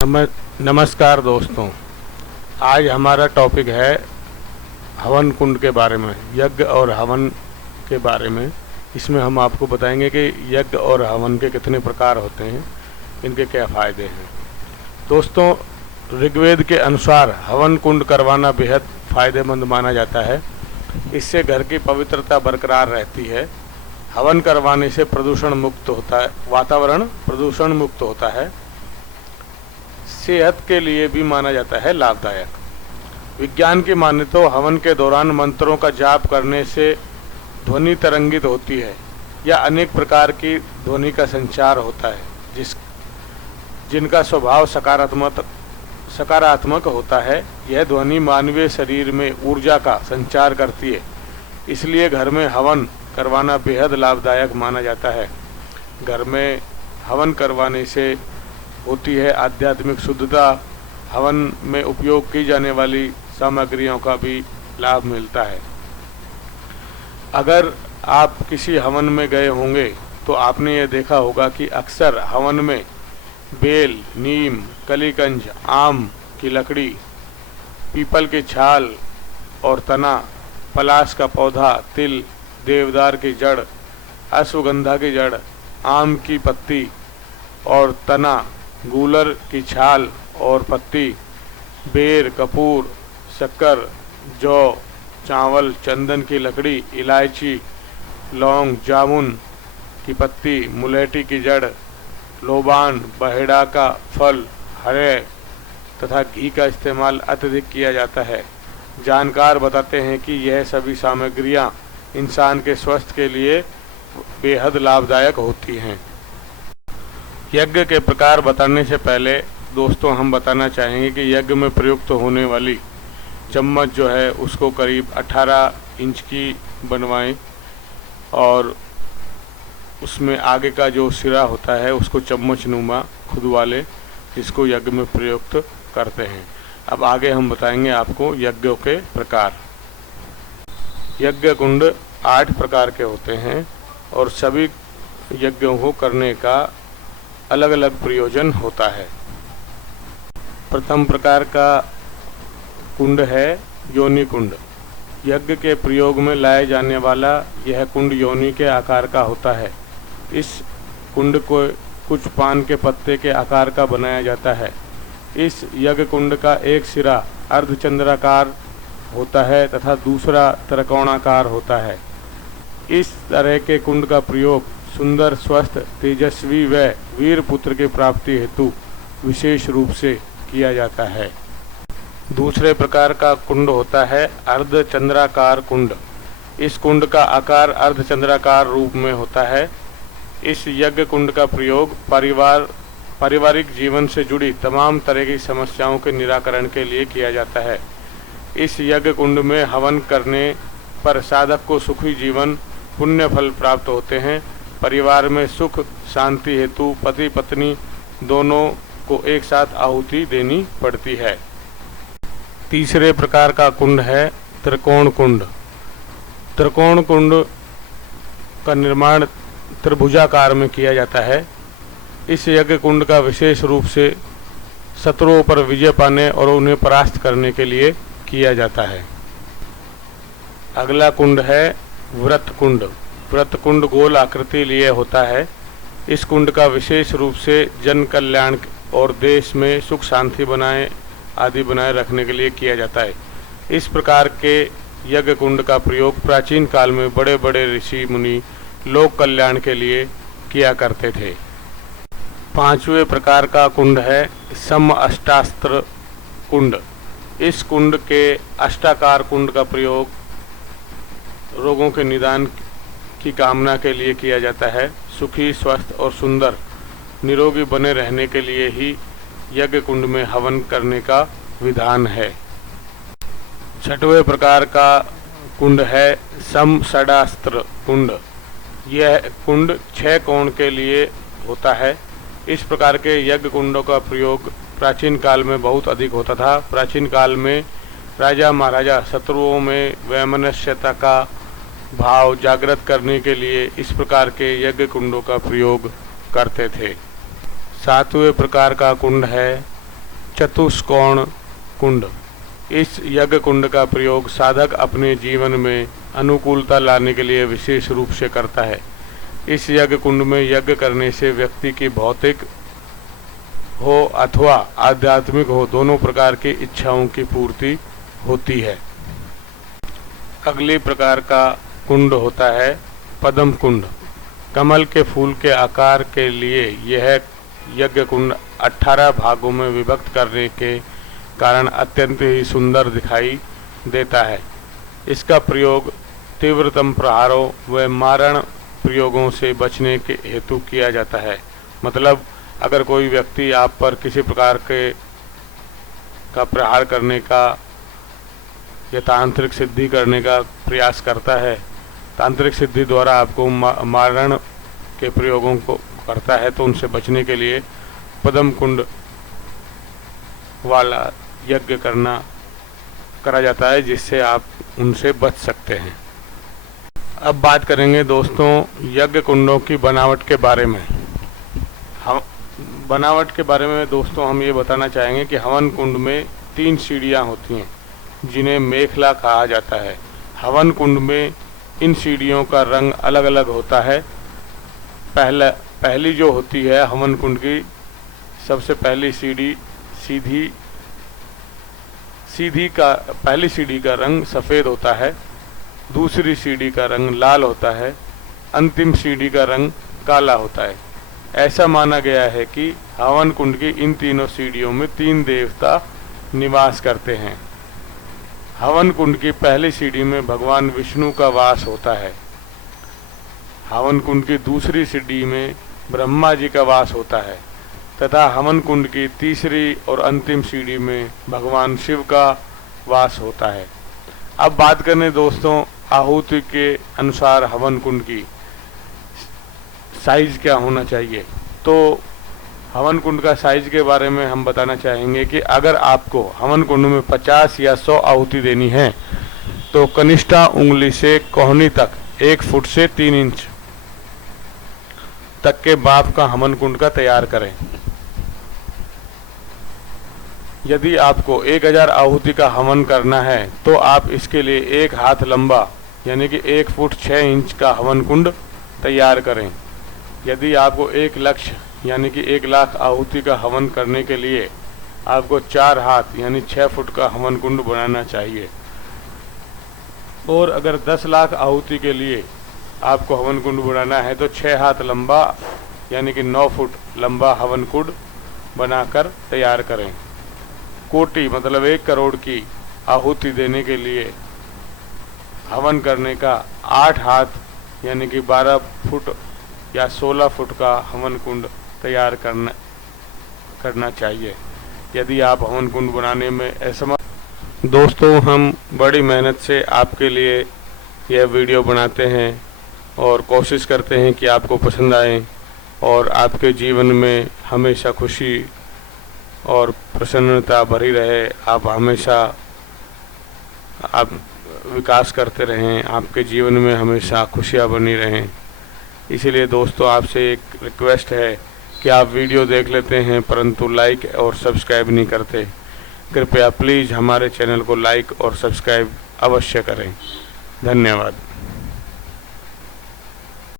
नमस्कार दोस्तों। आज हमारा टॉपिक है हवन कुंड के बारे में, यज्ञ और हवन के बारे में। इसमें हम आपको बताएंगे कि यज्ञ और हवन के कितने प्रकार होते हैं, इनके क्या फ़ायदे हैं। दोस्तों, ऋग्वेद के अनुसार हवन कुंड करवाना बेहद फ़ायदेमंद माना जाता है। इससे घर की पवित्रता बरकरार रहती है। हवन करवाने से प्रदूषण मुक्त होता है, वातावरण प्रदूषण मुक्त होता है। सेहत के लिए भी माना जाता है लाभदायक। विज्ञान की माने तो हवन के दौरान मंत्रों का जाप करने से ध्वनि तरंगित होती है या अनेक प्रकार की ध्वनि का संचार होता है जिनका स्वभाव सकारात्मक होता है। यह ध्वनि मानवीय शरीर में ऊर्जा का संचार करती है, इसलिए घर में हवन करवाना बेहद लाभदायक माना जाता है। घर में हवन करवाने से होती है आध्यात्मिक शुद्धता। हवन में उपयोग की जाने वाली सामग्रियों का भी लाभ मिलता है। अगर आप किसी हवन में गए होंगे तो आपने ये देखा होगा कि अक्सर हवन में बेल, नीम, कलीकंज, आम की लकड़ी, पीपल की छाल और तना, पलाश का पौधा, तिल, देवदार की जड़, अश्वगंधा की जड़, आम की पत्ती और तना, गूलर की छाल और पत्ती, बेर, कपूर, शक्कर, जौ, चावल, चंदन की लकड़ी, इलायची, लौंग, जामुन की पत्ती, मुलेठी की जड़, लोबान, बहेड़ा का फल, हरे तथा घी का इस्तेमाल अत्यधिक किया जाता है। जानकार बताते हैं कि यह सभी सामग्रियां इंसान के स्वास्थ्य के लिए बेहद लाभदायक होती हैं। यज्ञ के प्रकार बताने से पहले दोस्तों हम बताना चाहेंगे कि यज्ञ में प्रयुक्त होने वाली चम्मच जो है उसको करीब 18 इंच की बनवाएं और उसमें आगे का जो सिरा होता है उसको चम्मच नुमा खुदवा लें, जिसको यज्ञ में प्रयुक्त करते हैं। अब आगे हम बताएंगे आपको यज्ञों के प्रकार। यज्ञ कुंड 8 प्रकार के होते हैं और सभी यज्ञों को करने का अलग अलग प्रयोजन होता है। प्रथम प्रकार का कुंड है योनि कुंड। यज्ञ के प्रयोग में लाए जाने वाला यह कुंड योनि के आकार का होता है। इस कुंड को कुछ पान के पत्ते के आकार का बनाया जाता है। इस यज्ञ कुंड का एक सिरा अर्धचंद्राकार होता है तथा दूसरा त्रिकोणाकार होता है। इस तरह के कुंड का प्रयोग सुंदर, स्वस्थ, तेजस्वी व वीर पुत्र की प्राप्ति हेतु विशेष रूप से किया जाता है। दूसरे प्रकार का कुंड होता है अर्धचंद्राकार कुंड। इस कुंड का आकार अर्धचंद्राकार रूप में होता है। इस यज्ञ कुंड का प्रयोग पारिवारिक जीवन से जुड़ी तमाम तरह की समस्याओं के निराकरण के लिए किया जाता है। इस यज्ञ कुंड में हवन करने पर साधक को सुखी जीवन, पुण्य फल प्राप्त होते हैं। परिवार में सुख शांति हेतु पति पत्नी दोनों को एक साथ आहुति देनी पड़ती है। तीसरे प्रकार का कुंड है त्रिकोण कुंड। त्रिकोण कुंड का निर्माण त्रिभुजाकार में किया जाता है। इस यज्ञ कुंड का विशेष रूप से शत्रुओं पर विजय पाने और उन्हें परास्त करने के लिए किया जाता है। अगला कुंड है व्रत कुंड। व्रत कुंड गोल आकृति लिए होता है। इस कुंड का विशेष रूप से जन कल्याण और देश में सुख शांति बनाए रखने के लिए किया जाता है। इस प्रकार के यज्ञ कुंड का प्रयोग प्राचीन काल में बड़े बड़े ऋषि मुनि लोक कल्याण के लिए किया करते थे। पांचवें प्रकार का कुंड है सम अष्टास्त्र कुंड। इस कुंड के अष्टाकार कुंड का प्रयोग रोगों के निदान की कामना के लिए किया जाता है। सुखी, स्वस्थ और सुंदर निरोगी बने रहने के लिए ही यज्ञ कुंड में हवन करने का विधान है। छठवें प्रकार का कुंड है सम षडास्त्र कुंड। यह कुंड 6 कोण के लिए होता है। इस प्रकार के यज्ञ कुंडों का प्रयोग प्राचीन काल में बहुत अधिक होता था। प्राचीन काल में राजा महाराजा शत्रुओं में वैमनस्यता का भाव जागृत करने के लिए इस प्रकार के यज्ञ कुंडों का प्रयोग करते थे। 7वें प्रकार का कुंड है चतुष्कोण कुंड। इस यज्ञ कुंड का प्रयोग साधक अपने जीवन में अनुकूलता लाने के लिए विशेष रूप से करता है। इस यज्ञ कुंड में यज्ञ करने से व्यक्ति की भौतिक हो अथवा आध्यात्मिक हो, दोनों प्रकार की इच्छाओं की पूर्ति होती है। अगले प्रकार का कुंड होता है पद्म कुंड। कमल के फूल के आकार के लिए यह यज्ञ कुंड 18 भागों में विभक्त करने के कारण अत्यंत ही सुंदर दिखाई देता है। इसका प्रयोग तीव्रतम प्रहारों व मारण प्रयोगों से बचने के हेतु किया जाता है। मतलब अगर कोई व्यक्ति आप पर किसी प्रकार का प्रहार करने का या तांत्रिक सिद्धि करने का प्रयास करता है, तांत्रिक सिद्धि द्वारा आपको मारण के प्रयोगों को करता है, तो उनसे बचने के लिए पद्म कुंड वाला यज्ञ करा जाता है, जिससे आप उनसे बच सकते हैं। अब बात करेंगे दोस्तों यज्ञ कुंडों की बनावट के बारे में। बनावट के बारे में दोस्तों हम ये बताना चाहेंगे कि हवन कुंड में 3 सीढ़ियाँ होती हैं, जिन्हें मेखला कहा जाता है। हवन कुंड में इन सीढ़ियों का रंग अलग अलग होता है। पहली जो होती है हवन कुंड की सबसे पहली सीढ़ी पहली सीढ़ी का रंग सफ़ेद होता है, दूसरी सीढ़ी का रंग लाल होता है, अंतिम सीढ़ी का रंग काला होता है। ऐसा माना गया है कि हवन कुंड की इन तीनों सीढ़ियों में 3 देवता निवास करते हैं। हवन कुंड की पहली सीढ़ी में भगवान विष्णु का वास होता है। हवन कुंड की दूसरी सीढ़ी में ब्रह्मा जी का वास होता है तथा हवन कुंड की तीसरी और अंतिम सीढ़ी में भगवान शिव का वास होता है। अब बात करें दोस्तों आहुति के अनुसार हवन कुंड की साइज क्या होना चाहिए। तो हवन कुंड का साइज के बारे में हम बताना चाहेंगे कि अगर आपको हवन कुंड में 50 या 100 आहुति देनी है तो कनिष्ठा उंगली से कोहनी तक 1 फुट से 3 इंच तक के माप का हवन कुंड का तैयार करें। यदि आपको 1000 आहुति का हवन करना है तो आप इसके लिए 1 हाथ लंबा यानी कि 1 फुट 6 इंच का हवन कुंड तैयार करें। यदि आपको 1 लक्ष्य यानी कि 1 लाख आहुति का हवन करने के लिए आपको 4 हाथ यानी 6 फुट का हवन कुंड बनाना चाहिए। और अगर 10 लाख आहुति के लिए आपको हवन कुंड बनाना है तो 6 हाथ लंबा यानी कि 9 फुट लंबा हवन कुंड बनाकर तैयार करें। कोटि मतलब 1 करोड़ की आहुति देने के लिए हवन करने का 8 हाथ यानी कि 12 फुट या 16 फुट का हवन कुंड तैयार करना चाहिए। यदि आप हवन कुंड बनाने में असमर्थ। दोस्तों हम बड़ी मेहनत से आपके लिए यह वीडियो बनाते हैं और कोशिश करते हैं कि आपको पसंद आए और आपके जीवन में हमेशा खुशी और प्रसन्नता भरी रहे। आप हमेशा विकास करते रहें, आपके जीवन में हमेशा खुशियाँ बनी रहें। इसीलिए दोस्तों आपसे एक रिक्वेस्ट है कि आप वीडियो देख लेते हैं परंतु लाइक और सब्सक्राइब नहीं करते। कृपया प्लीज़ हमारे चैनल को लाइक और सब्सक्राइब अवश्य करें। धन्यवाद।